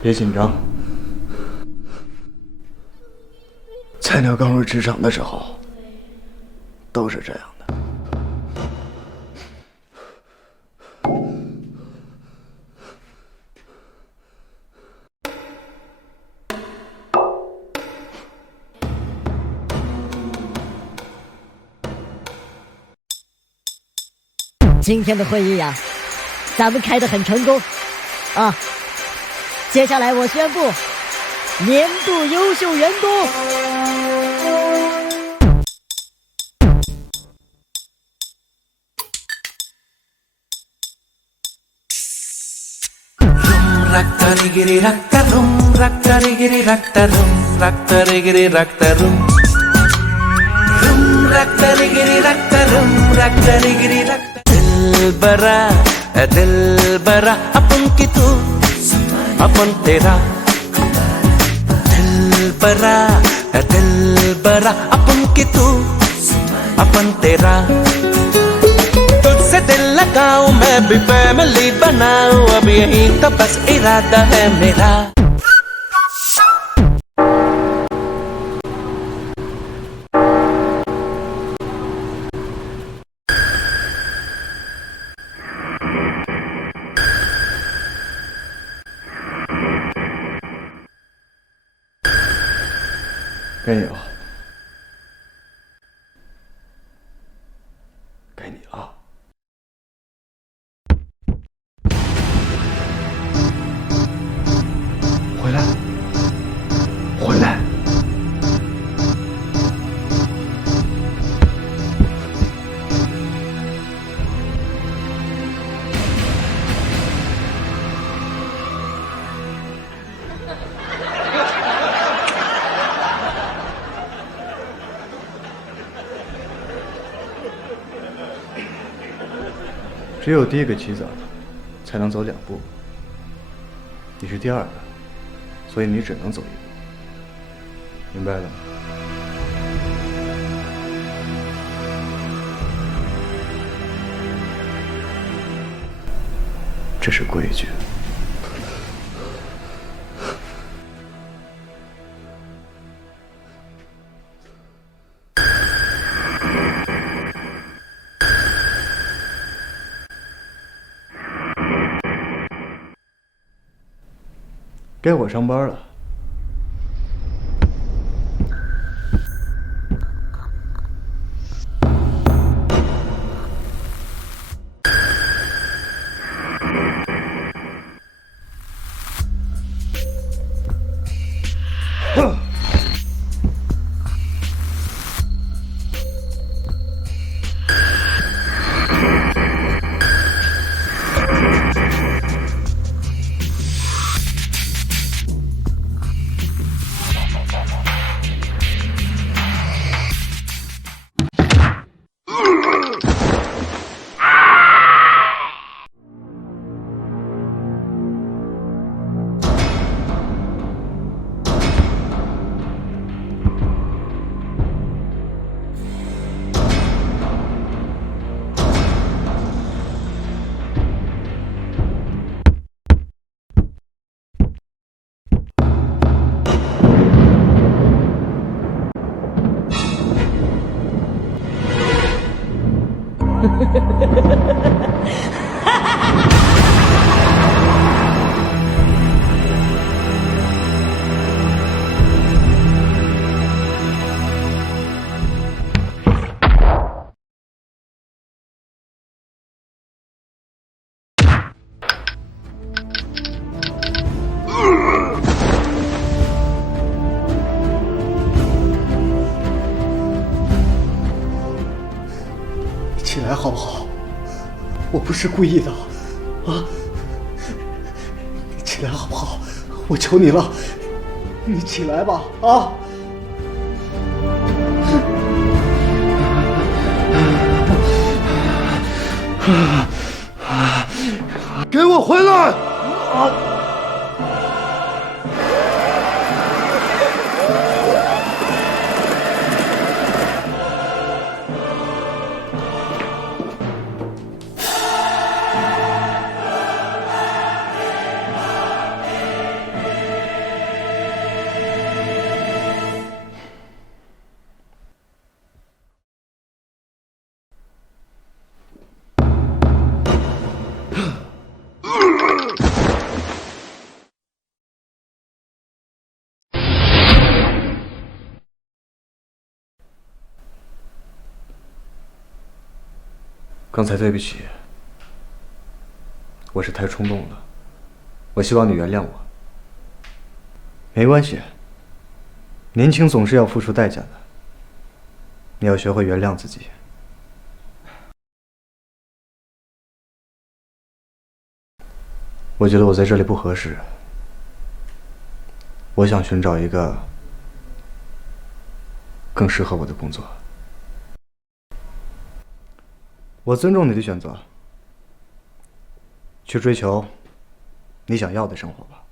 别紧张，菜鸟刚入职场的时候，都是这样的。今天的会议呀，咱们开得很成功啊！接下来我宣布，年度优秀员工。Raktarigiri raktarum, raktarigiri raktarum, raktarigiri raktarum. Rum raktarigiri raktarum, raktarigiri raktarum. Dilbara, अपन की तू, अपन तेरा. दिलबरा, अपन की तू, अपन तेरा. तुझसे दिल लगाऊं मैं भी फैमिली बनाऊं, अब यही तो बस इरादा है मेरा.该你了，该你了。回来，回来。只有第一个棋子才能走2步，你是第2个，所以你只能走1步，明白了吗？这是规矩。该我上班了。不是故意的，啊！你起来好不好？我求你了，你起来吧，啊！给我回来！啊！刚才对不起，我是太冲动了，我希望你原谅我。没关系，年轻总是要付出代价的，你要学会原谅自己。我觉得我在这里不合适，我想寻找一个更适合我的工作。我尊重你的选择，去追求你想要的生活吧。